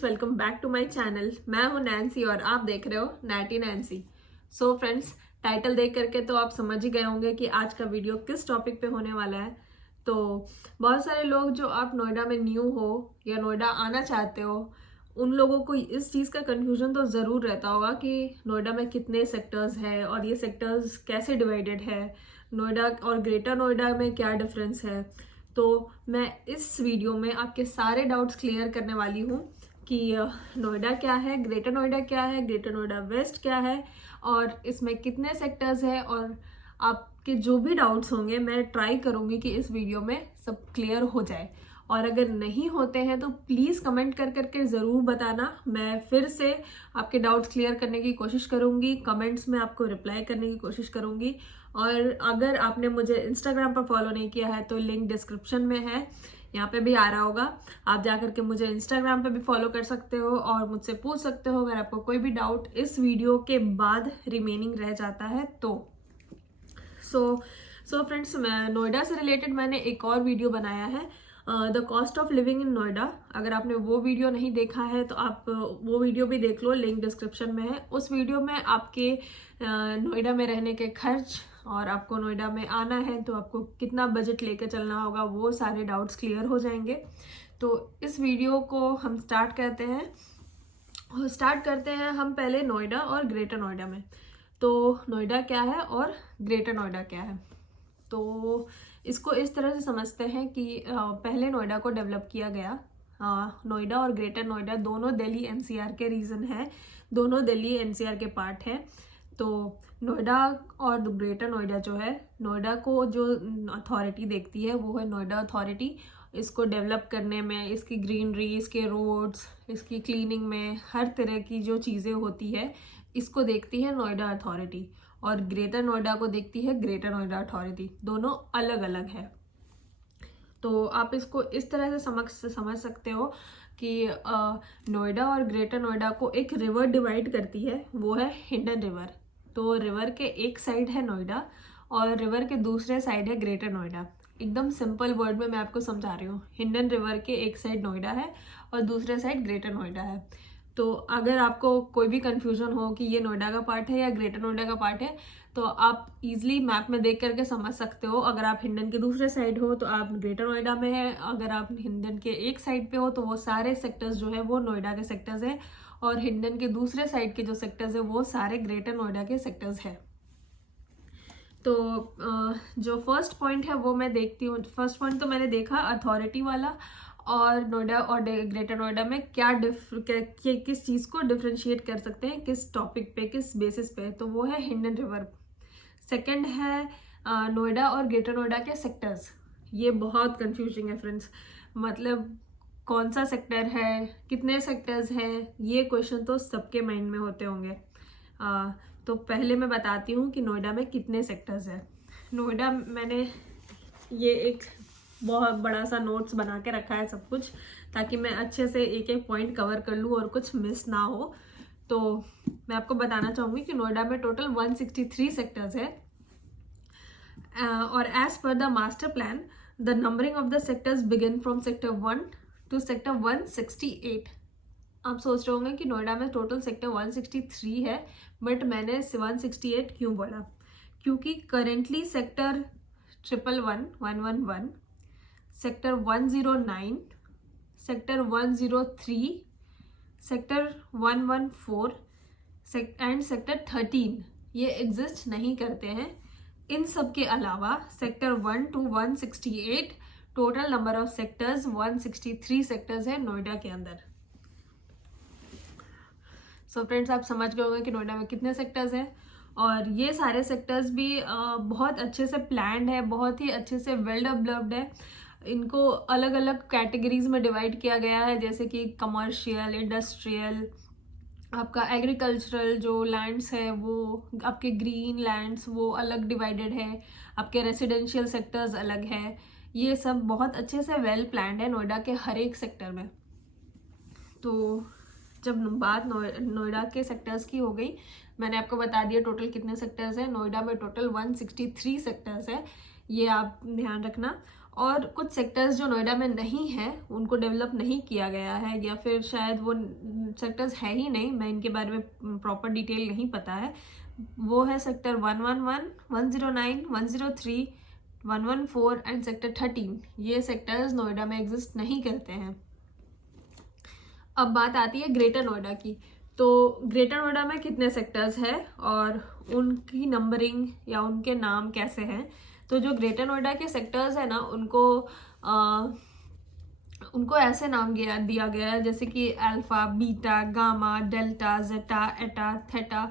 Friends, welcome back to my channel. मैं हूं Nancy और आप देख रहे हो Natty Nancy. So friends, title देख करके तो आप समझ ही गए होंगे कि आज का वीडियो किस टॉपिक पे होने वाला है। तो बहुत सारे लोग जो आप नोएडा में न्यू हो या नोएडा आना चाहते हो, उन लोगों को इस चीज़ का कन्फ्यूजन तो ज़रूर रहता होगा कि नोएडा में कितने सेक्टर्स है और ये सेक्टर्स कैसे डिवाइडेड है, नोएडा और ग्रेटर नोएडा में क्या डिफरेंस है। तो मैं इस वीडियो में आपके सारे डाउट्स क्लियर करने वाली हूँ कि नोएडा क्या है, ग्रेटर नोएडा क्या है, ग्रेटर नोएडा वेस्ट क्या है और इसमें कितने सेक्टर्स है। और आपके जो भी डाउट्स होंगे मैं ट्राई करूँगी कि इस वीडियो में सब क्लियर हो जाए। और अगर नहीं होते हैं तो प्लीज़ कमेंट कर करके ज़रूर बताना। मैं फिर से आपके डाउट्स क्लियर करने की कोशिश करूँगी, कमेंट्स में आपको रिप्लाई करने की कोशिश करूँगी। और अगर आपने मुझे इंस्टाग्राम पर फॉलो नहीं किया है तो लिंक डिस्क्रिप्शन में है, यहाँ पे भी आ रहा होगा। आप जा करके मुझे इंस्टाग्राम पे भी फॉलो कर सकते हो और मुझसे पूछ सकते हो अगर आपको कोई भी डाउट इस वीडियो के बाद रिमेनिंग रह जाता है तो। सो फ्रेंड्स, मैं नोएडा से रिलेटेड मैंने एक और वीडियो बनाया है, the cost of living in Noida. अगर आपने वो वीडियो नहीं देखा है तो आप वो वीडियो भी देख लो, लिंक डिस्क्रिप्शन में है। उस वीडियो में आपके नोएडा में रहने के खर्च और आपको नोएडा में आना है तो आपको कितना बजट लेकर चलना होगा, वो सारे डाउट्स क्लियर हो जाएंगे। तो इस वीडियो को हम स्टार्ट करते हैं हम पहले नोएडा और ग्रेटर नोएडा में। तो नोएडा क्या है और ग्रेटर नोएडा क्या है, तो इसको इस तरह से समझते हैं कि पहले नोएडा को डेवलप किया गया। नोएडा और ग्रेटर नोएडा दोनों दिल्ली एनसीआर के रीजन है, दोनों दिल्ली एनसीआर के पार्ट हैं। तो नोएडा और ग्रेटर नोएडा जो है, नोएडा को जो अथॉरिटी देखती है वो है नोएडा अथॉरिटी। इसको डेवलप करने में, इसकी ग्रीनरी, इसके रोड्स, इसकी क्लीनिंग में, हर तरह की जो चीज़ें होती है इसको देखती है नोएडा अथॉरिटी। और ग्रेटर नोएडा को देखती है ग्रेटर नोएडा अथॉरिटी। दोनों अलग अलग है। तो आप इसको इस तरह से समझ सकते हो कि नोएडा और ग्रेटर नोएडा को एक रिवर डिवाइड करती है, वो है हिंडन रिवर। तो रिवर के एक साइड है नोएडा और रिवर के दूसरे साइड है ग्रेटर नोएडा। एकदम सिंपल वर्ड में मैं आपको समझा रही हूँ। हिंडन रिवर के एक साइड नोएडा है और दूसरे साइड ग्रेटर नोएडा है। तो अगर आपको कोई भी कंफ्यूजन हो कि ये नोएडा का पार्ट है या ग्रेटर नोएडा का पार्ट है तो आप इजीली मैप में देख करके समझ सकते हो। अगर आप हिंडन के दूसरे साइड हो तो आप ग्रेटर नोएडा में है, अगर आप हिंडन के एक साइड पे हो तो वो सारे सेक्टर्स जो है वो नोएडा के सेक्टर्स हैं, और हिंडन के दूसरे साइड के जो सेक्टर्स है वो सारे ग्रेटर नोएडा के सेक्टर्स हैं। तो जो फर्स्ट पॉइंट है वो मैं देखती हूँ। फर्स्ट पॉइंट तो मैंने देखा अथॉरिटी वाला, और नोएडा और ग्रेटर नोएडा में किस चीज़ को डिफ्रेंशिएट कर सकते हैं, किस टॉपिक पे, किस बेसिस पे, तो वो है हिंडन रिवर। सेकंड है नोएडा और ग्रेटर नोएडा के सेक्टर्स। ये बहुत कंफ्यूजिंग है फ्रेंड्स, मतलब कौन सा सेक्टर है, कितने सेक्टर्स हैं, ये क्वेश्चन तो सबके माइंड में होते होंगे। तो पहले मैं बताती हूँ कि नोएडा में कितने सेक्टर्स हैं। नोएडा मैंने ये एक बहुत बड़ा सा नोट्स बना के रखा है सब कुछ, ताकि मैं अच्छे से एक एक पॉइंट कवर कर लूँ और कुछ मिस ना हो। तो मैं आपको बताना चाहूँगी कि नोएडा में टोटल 163 सेक्टर्स है। और as per the master plan the numbering of the sectors begin from sector 1 to sector 168। आप सोच रहे होंगे कि नोएडा में टोटल सेक्टर 163 है, बट मैंने 168 क्यों बोला, क्योंकि currently sector 111, sector 109, sector 103, sector 114 and sector 13 ये एग्जिस्ट नहीं करते हैं। इन सब के अलावा sector 1 to 168 total number of sectors 163 sectors है नोएडा के अंदर। सो फ्रेंड्स, आप समझ गए होंगे कि नोएडा में कितने सेक्टर्स हैं, और ये सारे सेक्टर्स भी बहुत अच्छे से प्लान्ड है, बहुत ही अच्छे से वेल डेवलप्ड है। इनको अलग अलग कैटेगरीज में डिवाइड किया गया है, जैसे कि कमर्शियल, इंडस्ट्रियल, आपका एग्रीकल्चरल जो लैंड्स है वो, आपके ग्रीन लैंड्स वो अलग डिवाइडेड है, आपके रेसिडेंशियल सेक्टर्स अलग है। ये सब बहुत अच्छे से वेल प्लान्ड है नोएडा के हर एक सेक्टर में। तो जब बात नोएडा के सेक्टर्स की हो गई, मैंने आपको बता दिया टोटल कितने सेक्टर्स हैं। नोएडा में टोटल 163 सेक्टर्स है, ये आप ध्यान रखना। और कुछ सेक्टर्स जो नोएडा में नहीं है उनको डेवलप नहीं किया गया है, या फिर शायद वो सेक्टर्स है ही नहीं, मैं इनके बारे में प्रॉपर डिटेल नहीं पता है। वो है सेक्टर 111, 109, 103, 114 एंड सेक्टर 13। ये सेक्टर्स नोएडा में एग्जिस्ट नहीं करते हैं। अब बात आती है ग्रेटर नोएडा की। तो ग्रेटर नोएडा में कितने सेक्टर्स हैं और उनकी नंबरिंग या उनके नाम कैसे हैं। तो जो ग्रेटर नोएडा के सेक्टर्स हैं ना, उनको ऐसे नाम दिया गया है जैसे कि alpha, beta, gamma, delta, zeta, eta, theta,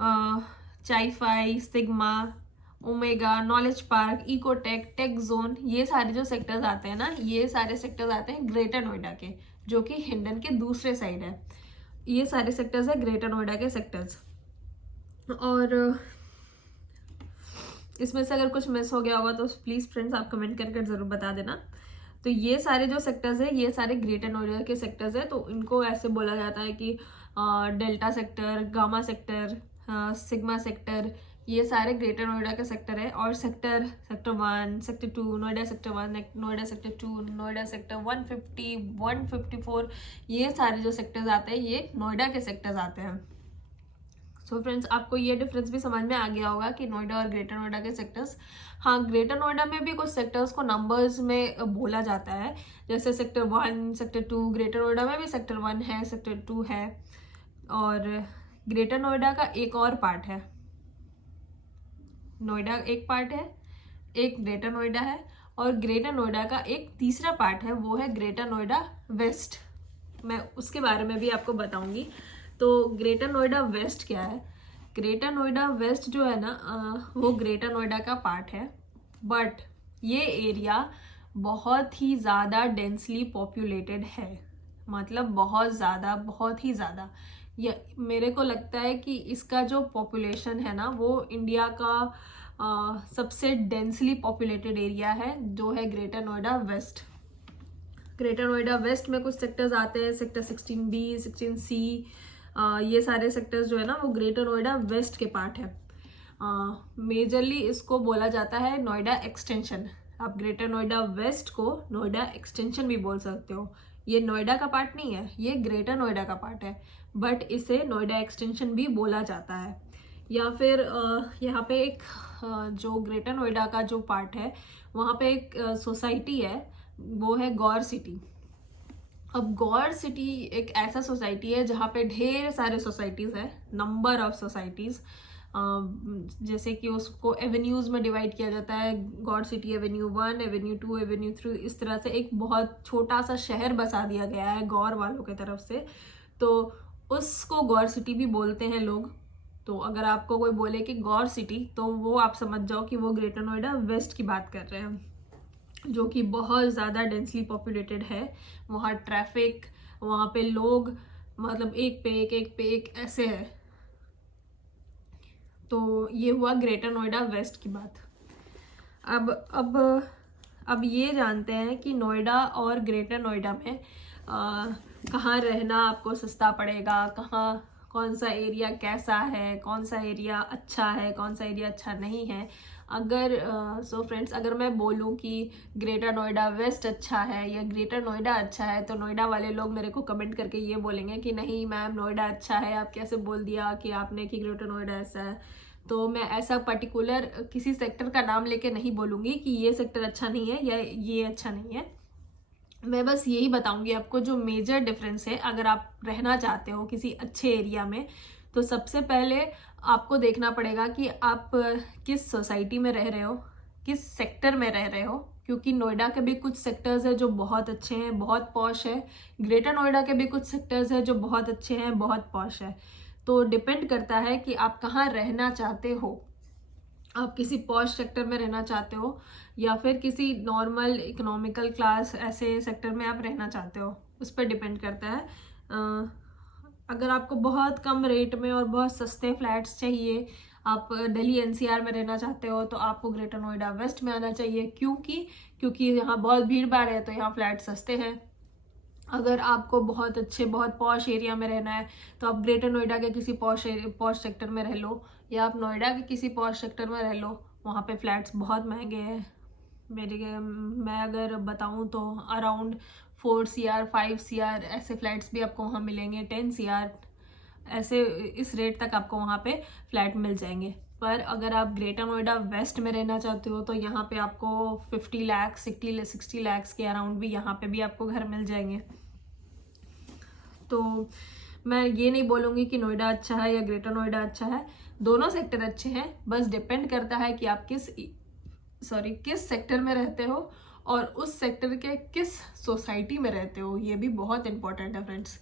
chi phi, sigma, omega, knowledge park, Ecotech, tech zone. ये सारे जो सेक्टर्स आते हैं ना, ये सारे सेक्टर्स आते हैं ग्रेटर नोएडा के, जो कि हिंडन के दूसरे साइड है। ये सारे सेक्टर्स है ग्रेटर नोएडा के सेक्टर्स। और इसमें से अगर कुछ मिस हो गया होगा तो प्लीज़ फ्रेंड्स आप कमेंट करके ज़रूर बता देना। तो ये सारे जो सेक्टर्स है ये सारे ग्रेटर नोएडा के सेक्टर्स है। तो इनको ऐसे बोला जाता है कि delta sector, gamma sector, sigma sector, ये सारे ग्रेटर नोएडा के सेक्टर है। और sector 1, sector 2, Noida sector 1, Noida sector 2, Noida sector 150, 154, ये सारे जो सेक्टर्स आते हैं ये नोएडा के सेक्टर्स आते हैं। सो फ्रेंड्स, आपको ये डिफरेंस भी समझ में आ गया होगा कि नोएडा और ग्रेटर नोएडा के सेक्टर्स। हाँ, ग्रेटर नोएडा में भी कुछ सेक्टर्स को नंबर्स में बोला जाता है, जैसे सेक्टर 1, सेक्टर 2। ग्रेटर नोएडा में भी सेक्टर 1 है, सेक्टर 2 है। और ग्रेटर नोएडा का एक और पार्ट है, नोएडा एक पार्ट है, एक ग्रेटर नोएडा है। और ग्रेटर नोएडा का एक तीसरा पार्ट है, वो है ग्रेटर नोएडा वेस्ट। मैं उसके बारे में भी आपको बताऊंगी। तो ग्रेटर नोएडा वेस्ट क्या है? ग्रेटर नोएडा वेस्ट जो है ना, वो ग्रेटर नोएडा का पार्ट है, बट ये एरिया बहुत ही ज़्यादा डेंसली पॉपुलेटेड है। मतलब बहुत ज़्यादा, बहुत ही ज़्यादा। ये मेरे को लगता है कि इसका जो पॉपुलेशन है ना, वो इंडिया का सबसे डेंसली पॉपुलेटेड एरिया है, जो है Greater Noida West. Greater Noida West में कुछ सेक्टर्स आते हैं, सेक्टर 16B, 16C। ये सारे सेक्टर्स जो है ना, वो ग्रेटर नोएडा वेस्ट के पार्ट है। मेजरली इसको बोला जाता है नोएडा एक्सटेंशन। आप ग्रेटर नोएडा वेस्ट को नोएडा एक्सटेंशन भी बोल सकते हो। ये नोएडा का पार्ट नहीं है, ये ग्रेटर नोएडा का पार्ट है, बट इसे नोएडा एक्सटेंशन भी बोला जाता है। या फिर यहाँ पे एक जो ग्रेटर नोएडा का जो पार्ट है, वहाँ पे एक सोसाइटी है, वो है गौर सिटी। अब गौर सिटी एक ऐसा सोसाइटी है जहाँ पे ढेर सारे सोसाइटीज़ है, नंबर ऑफ सोसाइटीज़। जैसे कि उसको एवेन्यूज़ में डिवाइड किया जाता है, गौर सिटी एवेन्यू 1, एवेन्यू 2, एवेन्यू 3। इस तरह से एक बहुत छोटा सा शहर बसा दिया गया है गौर वालों की तरफ से, तो उसको गौर सिटी भी बोलते हैं लोग। तो अगर आपको कोई बोले कि गौर सिटी, तो वो आप समझ जाओ कि वो ग्रेटर नोएडा वेस्ट की बात कर रहे हैं, जो कि बहुत ज़्यादा डेंसली पॉपुलेटेड है। वहाँ ट्रैफिक, वहाँ पे लोग, मतलब एक पे एक ऐसे है। तो ये हुआ ग्रेटर नोएडा वेस्ट की बात। अब ये जानते हैं कि नोएडा और ग्रेटर नोएडा में कहाँ रहना आपको सस्ता पड़ेगा, कहाँ कौन सा एरिया कैसा है, कौन सा एरिया अच्छा है, कौन सा एरिया अच्छा नहीं है। अगर सो फ्रेंड्स, अगर मैं बोलूँ कि ग्रेटर नोएडा वेस्ट अच्छा है या ग्रेटर नोएडा अच्छा है, तो नोएडा वाले लोग मेरे को कमेंट करके ये बोलेंगे कि नहीं मैम, नोएडा अच्छा है, आप कैसे बोल दिया कि आपने कि ग्रेटर नोएडा ऐसा है। तो मैं ऐसा पर्टिकुलर किसी सेक्टर का नाम लेके नहीं बोलूँगी कि ये सेक्टर अच्छा नहीं है या ये अच्छा नहीं है। मैं बस यही बताऊंगी आपको जो मेजर डिफरेंस है। अगर आप रहना चाहते हो किसी अच्छे एरिया में, तो सबसे पहले आपको देखना पड़ेगा कि आप किस सोसाइटी में रह रहे हो, किस सेक्टर में रह रहे हो। क्योंकि नोएडा के भी कुछ सेक्टर्स है जो बहुत अच्छे हैं, बहुत पॉश है। ग्रेटर नोएडा के भी कुछ सेक्टर्स है जो बहुत अच्छे हैं, बहुत पॉश है। तो डिपेंड करता है कि आप कहाँ रहना चाहते हो। आप किसी पॉश सेक्टर में रहना चाहते हो या फिर किसी नॉर्मल इकोनॉमिकल क्लास ऐसे सेक्टर में आप रहना चाहते हो, उस पर डिपेंड करता है। अगर आपको बहुत कम रेट में और बहुत सस्ते फ्लैट्स चाहिए, आप दिल्ली NCR में रहना चाहते हो, तो आपको ग्रेटर नोएडा वेस्ट में आना चाहिए। क्योंकि यहाँ बहुत भीड़ भाड़ है, तो यहाँ फ्लैट सस्ते हैं। अगर आपको बहुत अच्छे, बहुत पॉश एरिया में रहना है, तो आप ग्रेटर नोएडा के किसी पॉश सेक्टर में रह लो, या आप नोएडा के किसी पॉश सेक्टर में रह लो, वहाँ पे फ्लैट्स बहुत महंगे हैं। मैं अगर बताऊं तो अराउंड 4 CR 5 CR ऐसे फ्लैट्स भी आपको वहाँ मिलेंगे, 10 CR ऐसे इस रेट तक आपको वहाँ पे फ्लैट मिल जाएंगे। पर अगर आप ग्रेटर नोएडा वेस्ट में रहना चाहते हो तो यहाँ पे आपको 50 लाख 60 लाख के अराउंड भी यहाँ पे भी आपको घर मिल जाएंगे। तो मैं ये नहीं बोलूँगी कि नोएडा अच्छा है या ग्रेटर नोएडा अच्छा है, दोनों सेक्टर अच्छे हैं, बस डिपेंड करता है कि आप किस सेक्टर में रहते हो और उस सेक्टर के किस सोसाइटी में रहते हो। ये भी बहुत इंपॉर्टेंट है फ्रेंड्स।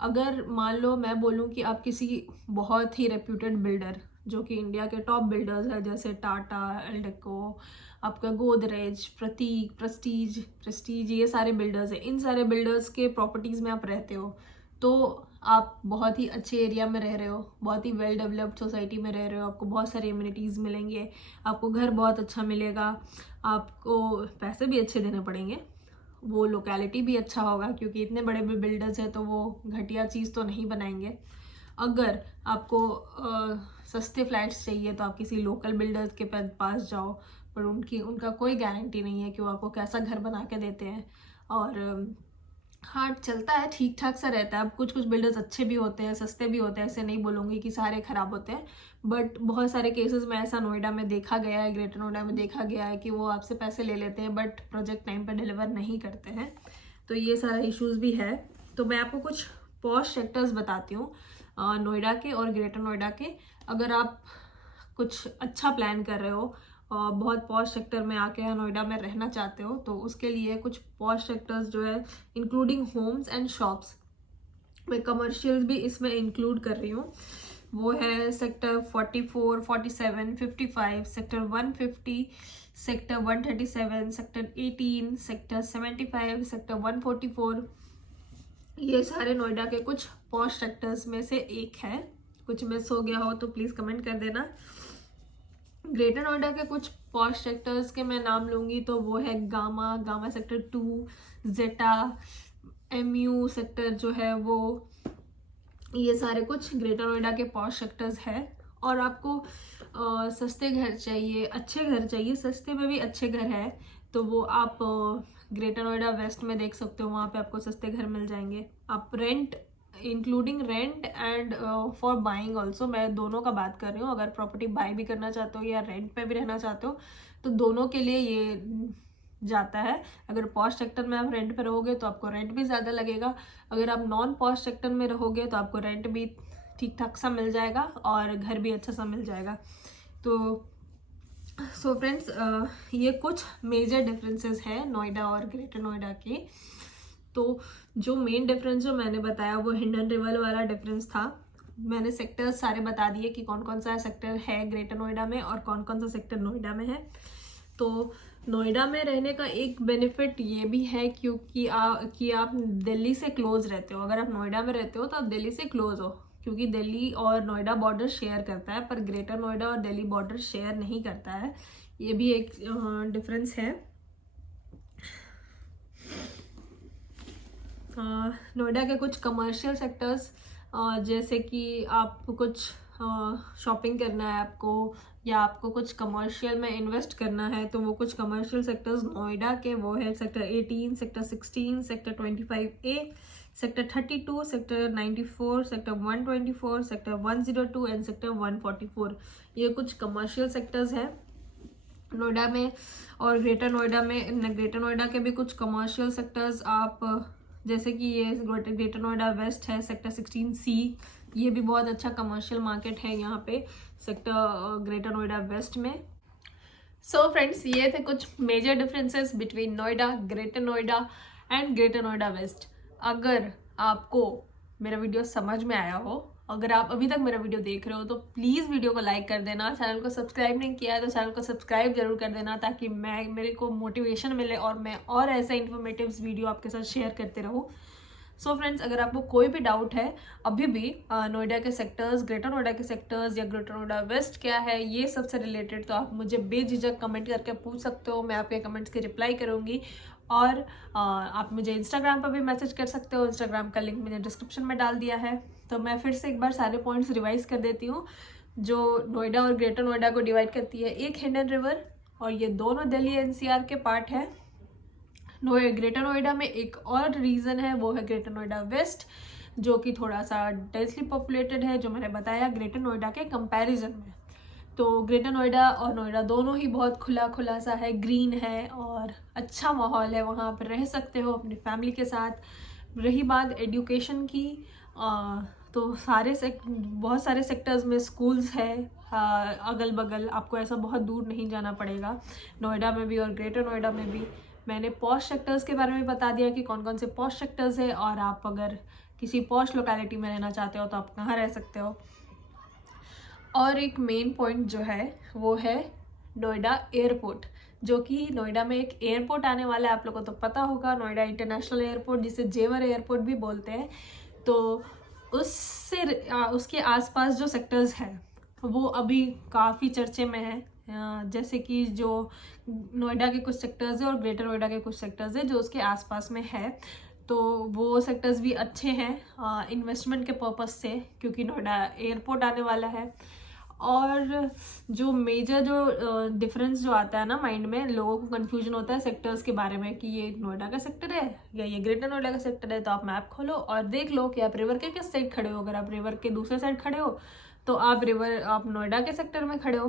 अगर मान लो मैं बोलूँ कि आप किसी बहुत ही रेप्यूटेड बिल्डर जो कि इंडिया के टॉप बिल्डर्स है, जैसे टाटा, एल्डेको, आपका गोदरेज, प्रतीक, प्रेस्टीज ये सारे बिल्डर्स हैं, इन सारे बिल्डर्स के प्रॉपर्टीज़ में आप रहते हो तो आप बहुत ही अच्छे एरिया में रह रहे हो, बहुत ही वेल डेवलप्ड सोसाइटी में रह रहे हो, आपको बहुत सारे एमिनिटीज़ मिलेंगे, आपको घर बहुत अच्छा मिलेगा, आपको पैसे भी अच्छे देने पड़ेंगे, वो लोकेलिटी भी अच्छा होगा क्योंकि इतने बड़े बड़े बिल्डर्स हैं तो वो घटिया चीज़ तो नहीं बनाएंगे। अगर आपको सस्ते फ्लैट्स चाहिए तो आप किसी लोकल बिल्डर्स के पास जाओ, पर उनका कोई गारंटी नहीं है कि वो आपको कैसा घर बना के देते हैं। और हाँ चलता है, ठीक ठाक सा रहता है। अब कुछ बिल्डर्स अच्छे भी होते हैं, सस्ते भी होते हैं, ऐसे नहीं बोलूँगी कि सारे खराब होते हैं, बट बहुत सारे केसेस में ऐसा नोएडा में देखा गया है, ग्रेटर नोएडा में देखा गया है कि वो आपसे पैसे ले लेते हैं बट प्रोजेक्ट टाइम पर डिलीवर नहीं करते हैं। तो ये सारा इश्यूज भी है। तो मैं आपको कुछ पॉश सेक्टर्स बताती हूँ नोएडा के और ग्रेटर नोएडा के। अगर आप कुछ अच्छा प्लान कर रहे हो, बहुत पॉश सेक्टर में आके नोएडा में रहना चाहते हो, तो उसके लिए कुछ पॉश सेक्टर्स जो है इंक्लूडिंग होम्स एंड शॉप्स, मैं कमर्शियल भी इसमें इंक्लूड कर रही हूँ, वो है sector 44, 47, 55, sector 150, sector 137, sector 18, sector 75, sector 144। ये सारे नोएडा के कुछ पॉश सेक्टर्स में से एक है। कुछ मिस हो गया हो तो प्लीज़ कमेंट कर देना। ग्रेटर नोएडा के कुछ पॉश सेक्टर्स के मैं नाम लूँगी तो वो है गामा सेक्टर 2, जेटा, MU सेक्टर जो है वो, ये सारे कुछ ग्रेटर नोएडा के पॉश सेक्टर्स है। और आपको सस्ते घर चाहिए, अच्छे घर चाहिए, सस्ते में भी अच्छे घर है तो वो आप ग्रेटर नोएडा वेस्ट में देख सकते हो, वहाँ पे आपको सस्ते घर मिल जाएंगे। आप rent including rent and for buying also, मैं दोनों का बात कर रही हूँ। अगर प्रॉपर्टी बाय भी करना चाहते हो या रेंट पे भी रहना चाहते हो तो दोनों के लिए ये जाता है। अगर पॉश सेक्टर में आप रेंट पे रहोगे तो आपको रेंट भी ज़्यादा लगेगा, अगर आप नॉन पॉश सेक्टर में रहोगे तो आपको रेंट भी ठीक ठाक सा मिल जाएगा और घर भी अच्छा सा मिल जाएगा। तो सो फ्रेंड्स, ये कुछ मेजर डिफरेंसेस है नोएडा और ग्रेटर नोएडा के। तो जो मेन डिफरेंस जो मैंने बताया वो हिंडन रिवर वाला डिफरेंस था। मैंने सेक्टर्स सारे बता दिए कि कौन कौन सा सेक्टर है ग्रेटर नोएडा में और कौन कौन सा सेक्टर नोएडा में है। तो नोएडा में रहने का एक बेनिफिट ये भी है क्योंकि आप दिल्ली से क्लोज रहते हो। अगर आप नोएडा में रहते हो तो आप दिल्ली से क्लोज हो, क्योंकि दिल्ली और नोएडा बॉर्डर शेयर करता है, पर ग्रेटर नोएडा और दिल्ली बॉर्डर शेयर नहीं करता है। ये भी एक डिफरेंस है। नोएडा के कुछ कमर्शियल सेक्टर्स, जैसे कि आप कुछ शॉपिंग करना है आपको, या आपको कुछ कमर्शियल में इन्वेस्ट करना है, तो वो कुछ कमर्शियल सेक्टर्स नोएडा के वो है sector 18, sector 16, sector 25A, sector 32, sector 94, sector 124, sector 102 and sector 144। ये कुछ कमर्शियल सेक्टर्स हैं नोएडा में। और ग्रेटर नोएडा के भी कुछ कमर्शियल सेक्टर्स आप, जैसे कि ये ग्रेटर नोएडा वेस्ट है सेक्टर 16C, ये भी बहुत अच्छा कमर्शियल मार्केट है यहाँ पे सेक्टर ग्रेटर नोएडा वेस्ट में। सो फ्रेंड्स, ये थे कुछ major differences between Noida, Greater Noida and Greater Noida West. अगर आपको मेरा वीडियो समझ में आया हो, अगर आप अभी तक मेरा वीडियो देख रहे हो तो प्लीज़ वीडियो को लाइक कर देना। चैनल को सब्सक्राइब नहीं किया है तो चैनल को सब्सक्राइब जरूर कर देना, ताकि मेरे को मोटिवेशन मिले और मैं और ऐसे इन्फॉर्मेटिव वीडियो आपके साथ शेयर करते रहूँ। सो फ्रेंड्स, अगर आपको कोई भी डाउट है अभी भी नोएडा के सेक्टर्स, ग्रेटर नोएडा के सेक्टर्स या ग्रेटर नोएडा वेस्ट क्या है, ये सबसे रिलेटेड, तो आप मुझे बेझिझक कमेंट करके पूछ सकते हो। मैं आपके कमेंट्स की रिप्लाई करूँगी। और आप मुझे इंस्टाग्राम पर भी मैसेज कर सकते हो, इंस्टाग्राम का लिंक मैंने डिस्क्रिप्शन में डाल दिया है। तो मैं फिर से एक बार सारे पॉइंट्स रिवाइज कर देती हूँ जो नोएडा और ग्रेटर नोएडा को डिवाइड करती है। एक हिंडन रिवर और ये दोनों दिल्ली एनसीआर के पार्ट है। ग्रेटर नोएडा में एक और रीजन है, वो है ग्रेटर नोएडा वेस्ट, जो कि थोड़ा सा डेंसली पॉपुलेटेड है, जो मैंने बताया ग्रेटर नोएडा के कंपैरिजन में। तो ग्रेटर नोएडा और नोएडा दोनों ही बहुत खुला खुला सा है, ग्रीन है और अच्छा माहौल है, वहाँ पर रह सकते हो अपनी फैमिली के साथ। रही बात एजुकेशन की, तो बहुत सारे सेक्टर्स में स्कूल्स है अगल बगल, आपको ऐसा बहुत दूर नहीं जाना पड़ेगा, नोएडा में भी और ग्रेटर नोएडा में भी। मैंने पॉश सेक्टर्स के बारे में बता दिया कि कौन कौन से पॉश सेक्टर्स है, और आप अगर किसी पॉश लोकेलिटी में रहना चाहते हो तो आप कहाँ रह सकते हो। और एक मेन पॉइंट जो है वो है नोएडा एयरपोर्ट, जो कि नोएडा में एक एयरपोर्ट आने वाला है, आप लोगों को तो पता होगा, नोएडा इंटरनेशनल एयरपोर्ट, जिसे जेवर एयरपोर्ट भी बोलते हैं। तो उसके आसपास जो सेक्टर्स हैं वो अभी काफ़ी चर्चे में है, जैसे कि जो नोएडा के कुछ सेक्टर्स है और ग्रेटर नोएडा के कुछ सेक्टर्स है जो उसके आसपास में है। तो वो सेक्टर्स भी अच्छे हैं इन्वेस्टमेंट के पर्पस से, क्योंकि नोएडा एयरपोर्ट आने वाला है। और जो मेजर जो डिफरेंस जो आता है ना माइंड में, लोगों को कंफ्यूजन होता है सेक्टर्स के बारे में कि ये नोएडा का सेक्टर है या ये ग्रेटर नोएडा का सेक्टर है। तो आप मैप खोलो और देख लो कि आप रिवर के किस साइड खड़े हो। अगर आप रिवर के दूसरे साइड खड़े हो तो आप नोएडा के सेक्टर में खड़े हो।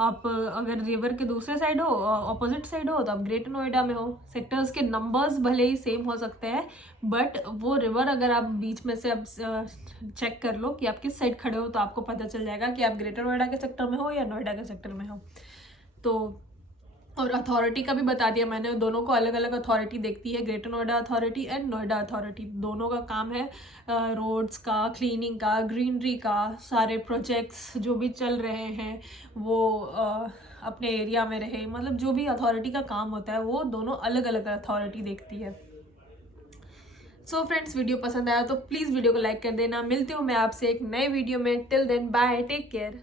आप अगर रिवर के दूसरे साइड हो, ऑपोजिट साइड हो, तो आप ग्रेटर नोएडा में हो। सेक्टर्स के नंबर्स भले ही सेम हो सकते हैं, बट वो रिवर अगर आप बीच में से अब चेक कर लो कि आप किस साइड खड़े हो, तो आपको पता चल जाएगा कि आप ग्रेटर नोएडा के सेक्टर में हो या नोएडा के सेक्टर में हो। तो और अथॉरिटी का भी बता दिया मैंने, दोनों को अलग अलग अथॉरिटी देखती है, Greater Noida authority and Noida authority. दोनों का काम है रोड्स का, क्लीनिंग का, ग्रीनरी का, सारे प्रोजेक्ट्स जो भी चल रहे हैं वो अपने एरिया में रहे, मतलब जो भी अथॉरिटी का काम होता है वो दोनों अलग अलग अथॉरिटी देखती है। सो फ्रेंड्स, वीडियो पसंद आया तो प्लीज़ वीडियो को लाइक कर देना। मिलती हूँ मैं आपसे एक नए वीडियो में। Till then bye, take care.